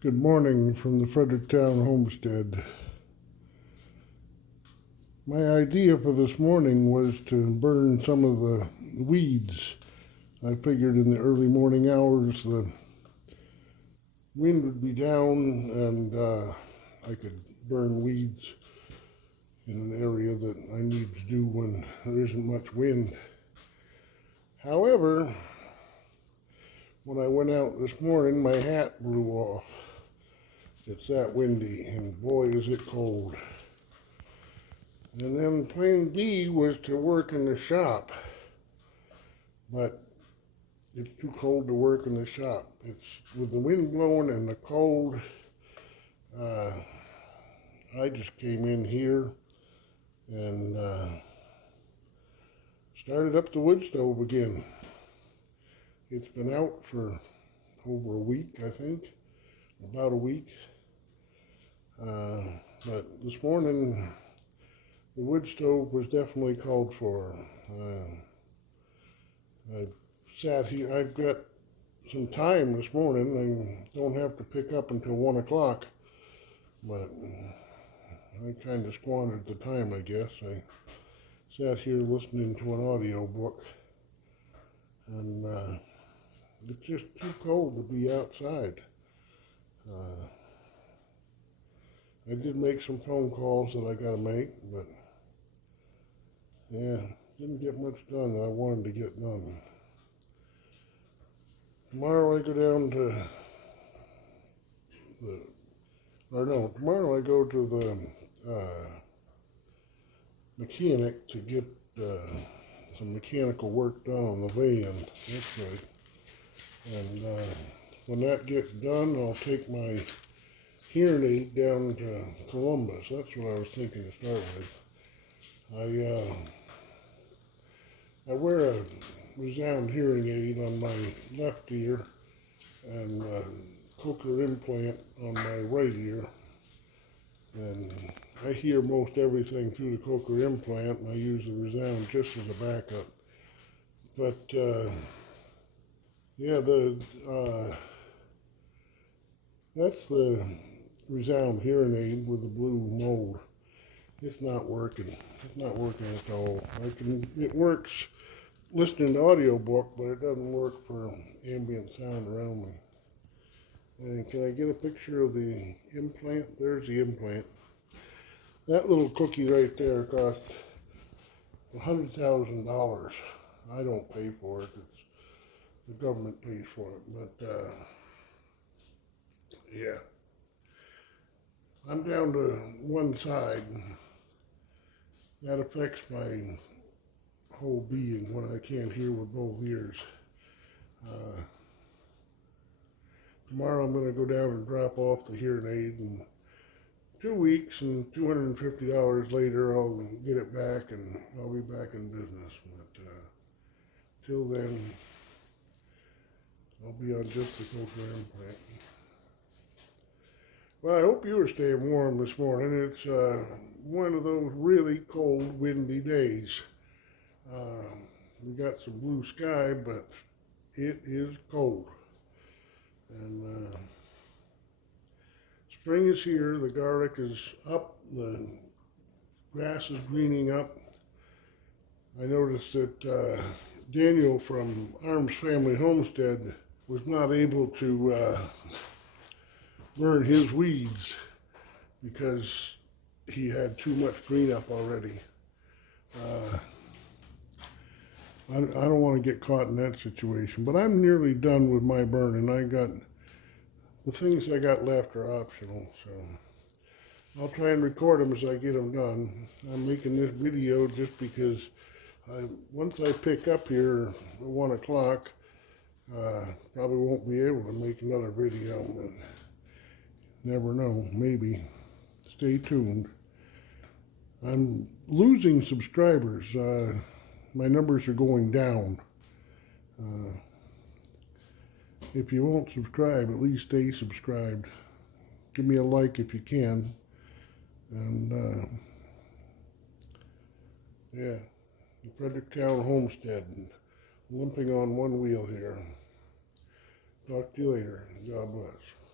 Good morning from the Fredericktown homestead. My idea for this morning was to burn some of the weeds. I figured in the early morning hours the wind would be down and I could burn weeds in an area that I need to do when there isn't much wind. However, when I went out this morning, my hat blew off. It's that windy, and boy is it cold. And then plan B was to work in the shop, but it's too cold to work in the shop. It's with the wind blowing and the cold. I just came in here and started up the wood stove again. It's been out for over a week, I think, about a week. But this morning, the wood stove was definitely called for. I sat here, I've got some time this morning. I don't have to pick up until 1 o'clock, but I kind of squandered the time, I guess. I sat here listening to an audio book, and it's just too cold to be outside. I did make some phone calls that I got to make, but yeah, didn't get much done that I wanted to get done. Tomorrow I go down to tomorrow I go to the mechanic to get some mechanical work done on the van. That's right. And when that gets done, I'll take my hearing aid down to Columbus. That's what I was thinking to start with. I wear a resound hearing aid on my left ear and a cochlear implant on my right ear. And I hear most everything through the cochlear implant, and I use the resound just as a backup. But yeah, that's the resound hearing aid with the blue mold. It's not working. It's not working at all. It works listening to audiobook, but it doesn't work for ambient sound around me. And can I get a picture of the implant? There's the implant. That little cookie right there cost $100,000. I don't pay for it. It's the government pays for it. But yeah, I'm down to one side. That affects my whole being when I can't hear with both ears. Tomorrow I'm going to go down and drop off the hearing aid, and 2 weeks and $250 later I'll get it back and I'll be back in business. But till then, I'll be on just the cochlear implant. Well, I hope you are staying warm this morning. It's one of those really cold, windy days. We got some blue sky, but it is cold. And spring is here. The garlic is up. The grass is greening up. I noticed that Daniel from Arms Family Homestead was not able to burn his weeds because he had too much green up already. I don't want to get caught in that situation, but I'm nearly done with my burning. The things I got left are optional, so I'll try and record them as I get them done. I'm making this video just because once I pick up here at 1 o'clock, probably won't be able to make another video, but never know, maybe. Stay tuned. I'm losing subscribers. My numbers are going down. If you won't subscribe, at least stay subscribed. Give me a like if you can. And yeah, the Fredericktown homestead, limping on one wheel here. Talk to you later. God bless.